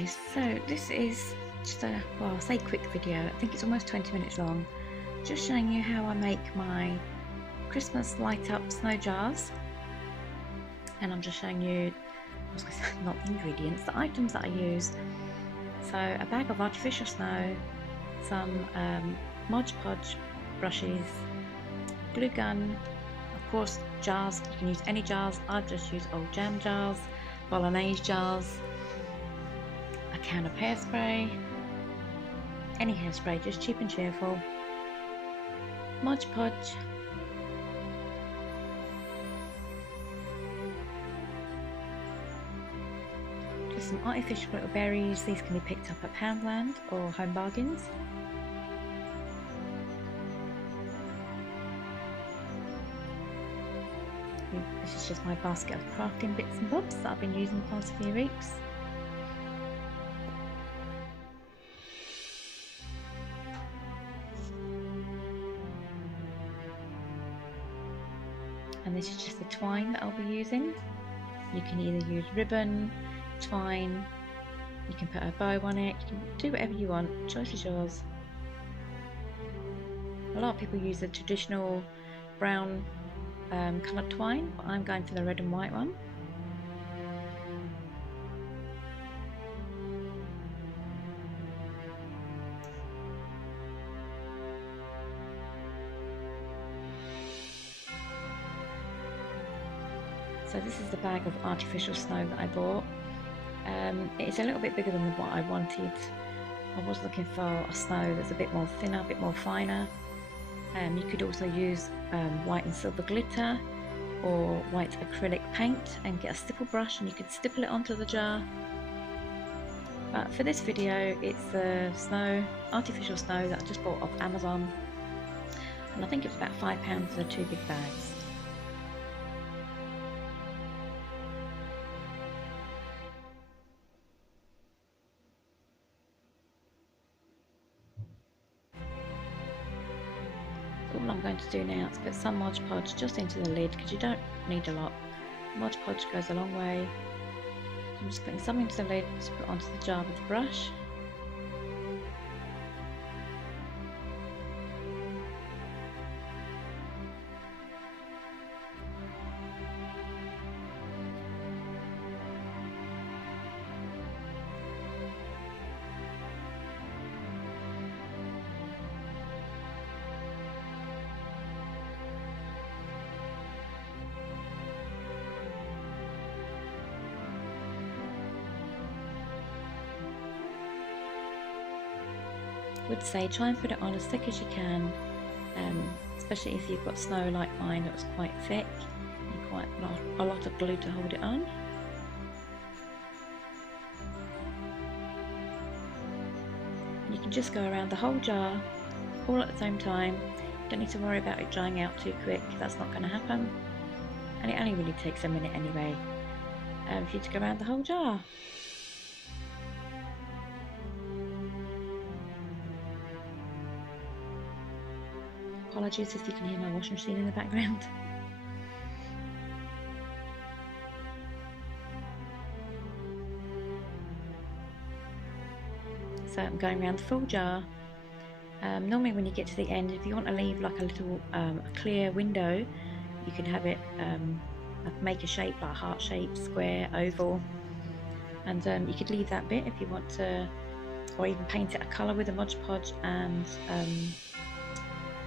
Okay, so this is just a, well, I'll say quick video. I think it's almost 20 minutes long. Just showing you how I make my Christmas light up snow jars. And I'm just showing you, not the ingredients, the items that I use. So a bag of artificial snow, some Mod Podge brushes, glue gun, of course jars, you can use any jars. I've just used old jam jars, bolognese jars, a can of hairspray, any hairspray, just cheap and cheerful, Mod Podge, just some artificial little berries. These can be picked up at Poundland or Home Bargains. This is just my basket of crafting bits and bobs that I've been using the past few weeks. And this is just the twine that I'll be using. You can either use ribbon, twine, you can put a bow on it, you can do whatever you want, choice is yours. A lot of people use the traditional brown coloured twine, but I'm going for the red and white one. So this is the bag of artificial snow that I bought. It's a little bit bigger than what I wanted. I was looking for a snow that's a bit more thinner, a bit more finer. You could also use white and silver glitter or white acrylic paint and get a stipple brush and you could stipple it onto the jar. But for this video it's the snow, artificial snow that I just bought off Amazon, and I think it's about £5 for the 2 big bags. All I'm going to do now is put some Mod Podge just into the lid because you don't need a lot. Mod Podge goes a long way. So I'm just putting some into the lid to put onto the jar with the brush. Would say try and put it on as thick as you can, especially if you've got snow like mine that was quite thick and quite a lot of glue to hold it on. And you can just go around the whole jar all at the same time. Don't need to worry about it drying out too quick, that's not going to happen, and it only really takes a minute anyway for you to go around the whole jar. Apologies if you can hear my washing machine in the background. So I'm going around the full jar. Normally when you get to the end, if you want to leave like a little a clear window, you can have it make a shape like a heart shape, square, oval, and you could leave that bit if you want to, or even paint it a colour with a Mod Podge and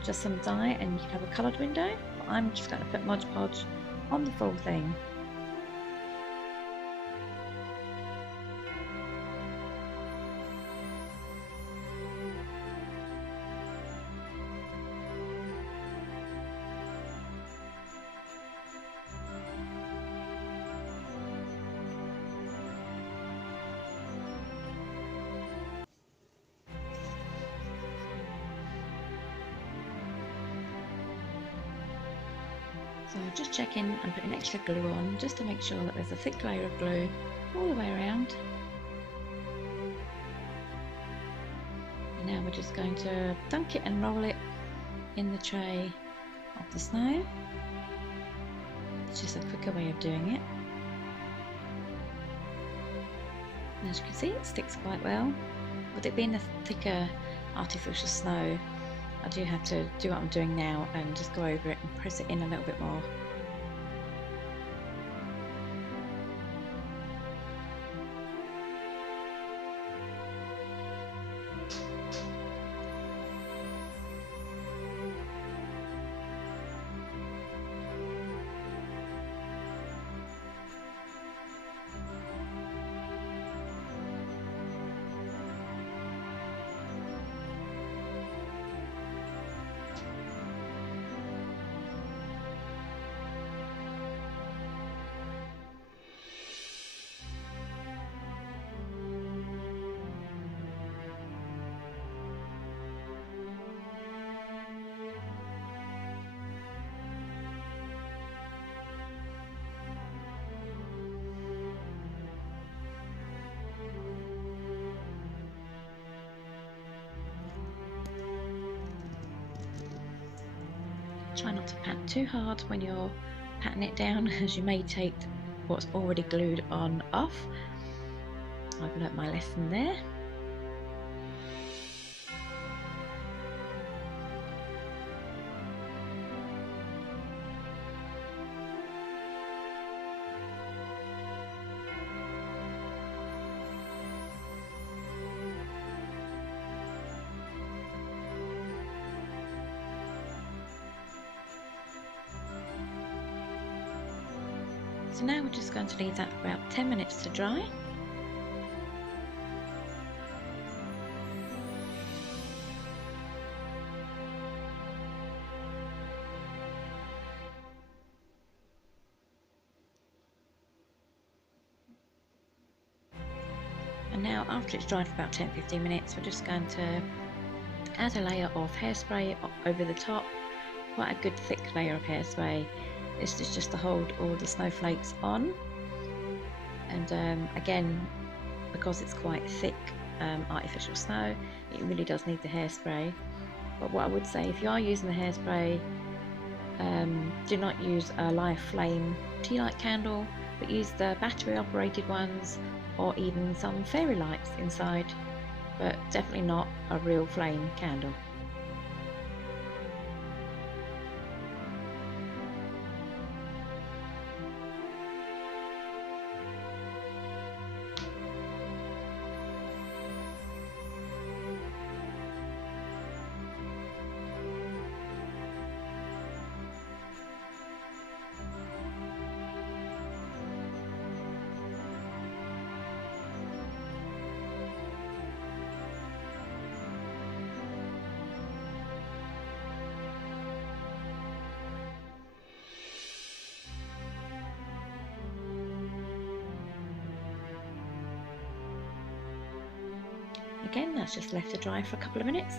just some dye, and you can have a coloured window. But I'm just going to put Mod Podge on the full thing. So just checking and putting extra glue on just to make sure that there's a thick layer of glue all the way around. And now we're just going to dunk it and roll it in the tray of the snow. It's just a quicker way of doing it. And as you can see, it sticks quite well. With it being a thicker artificial snow, I do have to do what I'm doing now and just go over it and press it in a little bit more. Try not to pat too hard when you're patting it down, as you may take what's already glued on off. I've learnt my lesson there. So now we're just going to leave that for about 10 minutes to dry. And now after it's dried for about 10-15 minutes, we're just going to add a layer of hairspray over the top. Quite a good thick layer of hairspray. This is just to hold all the snowflakes on, and again, because it's quite thick artificial snow, it really does need the hairspray. But what I would say, if you are using the hairspray, do not use a live flame tea light candle, but use the battery operated ones, or even some fairy lights inside, but definitely not a real flame candle. Again, that's just left to dry for a couple of minutes.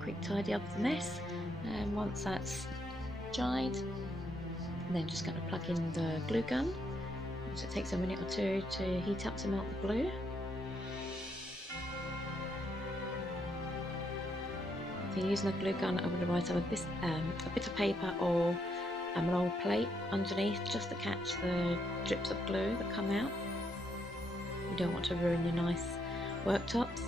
Quick tidy up the mess, and once that's dried, I'm then just going to plug in the glue gun. So it takes a minute or two to heat up to melt the glue. If you're using a glue gun, I would advise have a bit of paper or an old plate underneath, just to catch the drips of glue that come out. You don't want to ruin your nice worktops.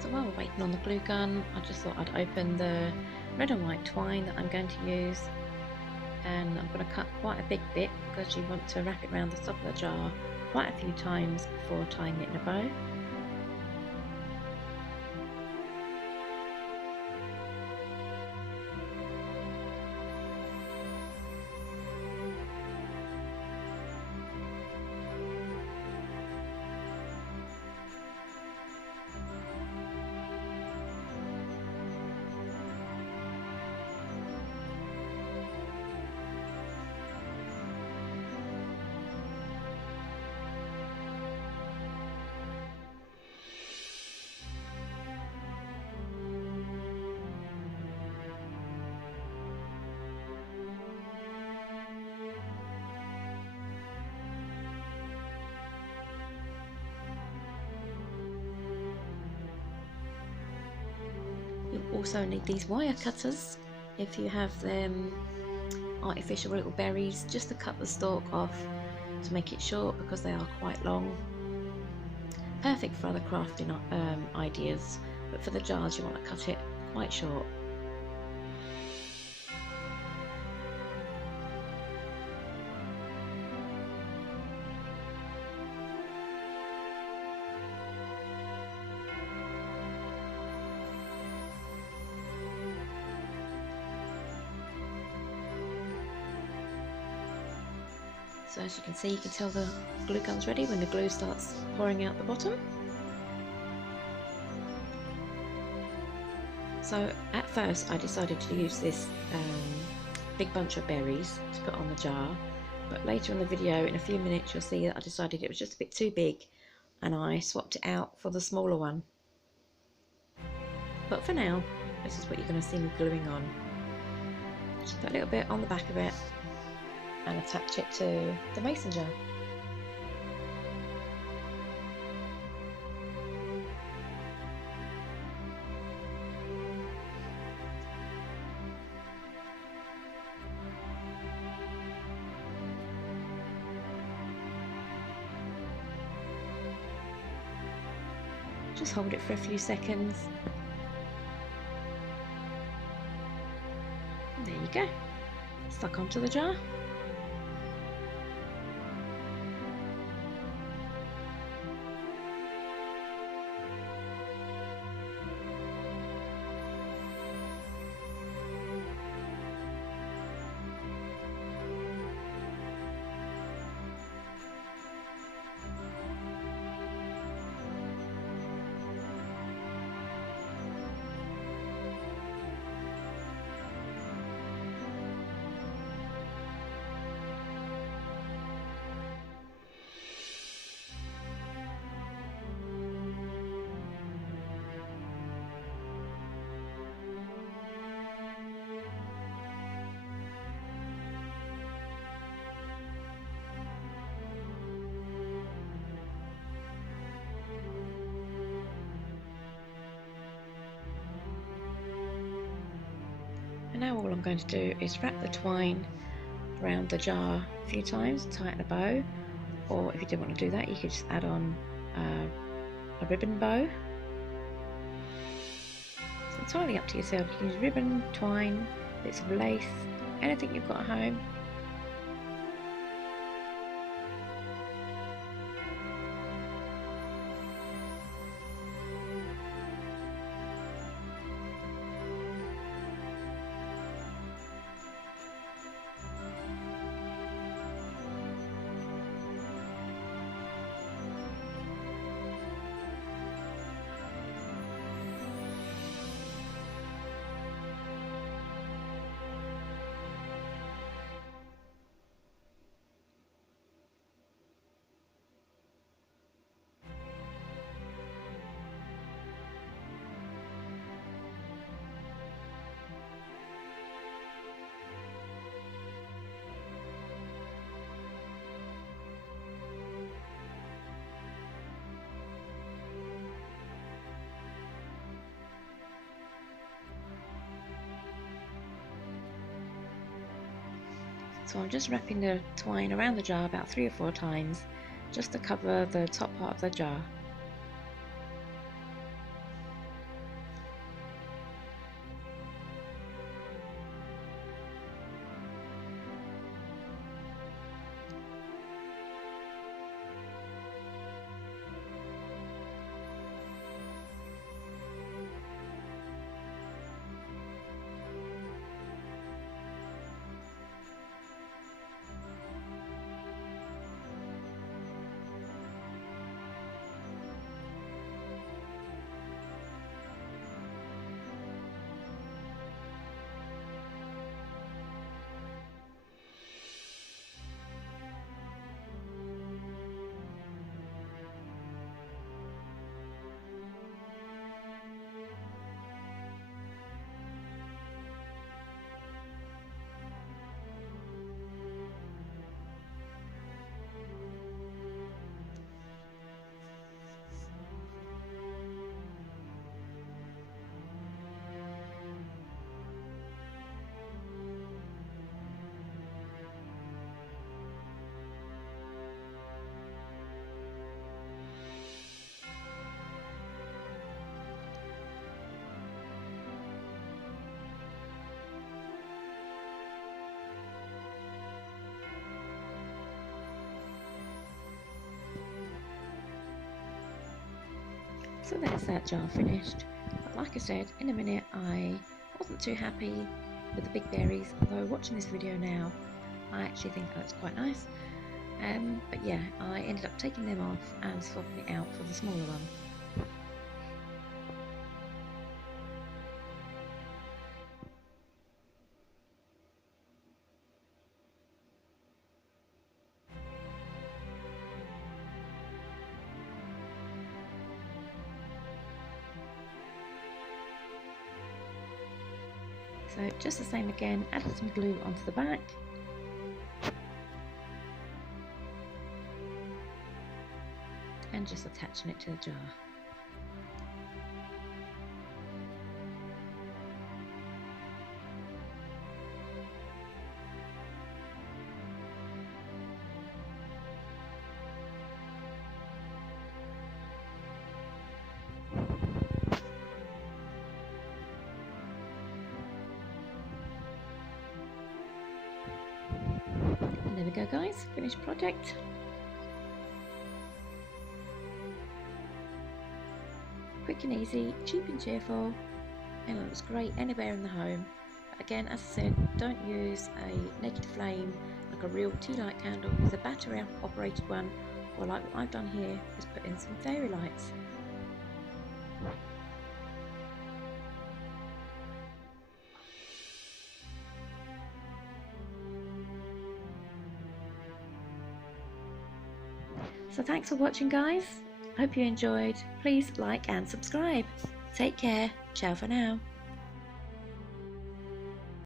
So while we're waiting on the glue gun, I just thought I'd open the red and white twine that I'm going to use. and I'm going to cut quite a big bit because you want to wrap it around the top of the jar quite a few times before tying it in a bow. You'll also need these wire cutters if you have them artificial little berries, just to cut the stalk off to make it short because they are quite long. Perfect for other crafting ideas, but for the jars you want to cut it quite short. So as you can see, you can tell the glue gun's ready when the glue starts pouring out the bottom. So at first I decided to use this big bunch of berries to put on the jar, but later in the video, in a few minutes, you'll see that I decided it was just a bit too big and I swapped it out for the smaller one. But for now, this is what you're going to see me gluing on. Just put a little bit on the back of it and attach it to the mason jar. Just hold it for a few seconds. And there you go, stuck onto the jar. Now all I'm going to do is wrap the twine around the jar a few times, tie it in a bow, or if you didn't want to do that, you could just add on a ribbon bow. So entirely up to yourself. You can use ribbon, twine, bits of lace, anything you've got at home. So I'm just wrapping the twine around the jar about 3 or 4 times, just to cover the top part of the jar. So there's that jar finished. But like I said, in a minute I wasn't too happy with the big berries, although watching this video now I actually think that's quite nice. But yeah, I ended up taking them off and swapping it out for the smaller one. So just the same again, added some glue onto the back. And just attaching it to the jar. And there we go guys, finished project. Quick and easy, cheap and cheerful, and it looks great anywhere in the home. But again, as I said, don't use a naked flame like a real tea light candle. Use a battery operated one, or like what I've done here, is put in some fairy lights. So thanks for watching guys. Hope you enjoyed. Please like and subscribe. Take care. Ciao for now.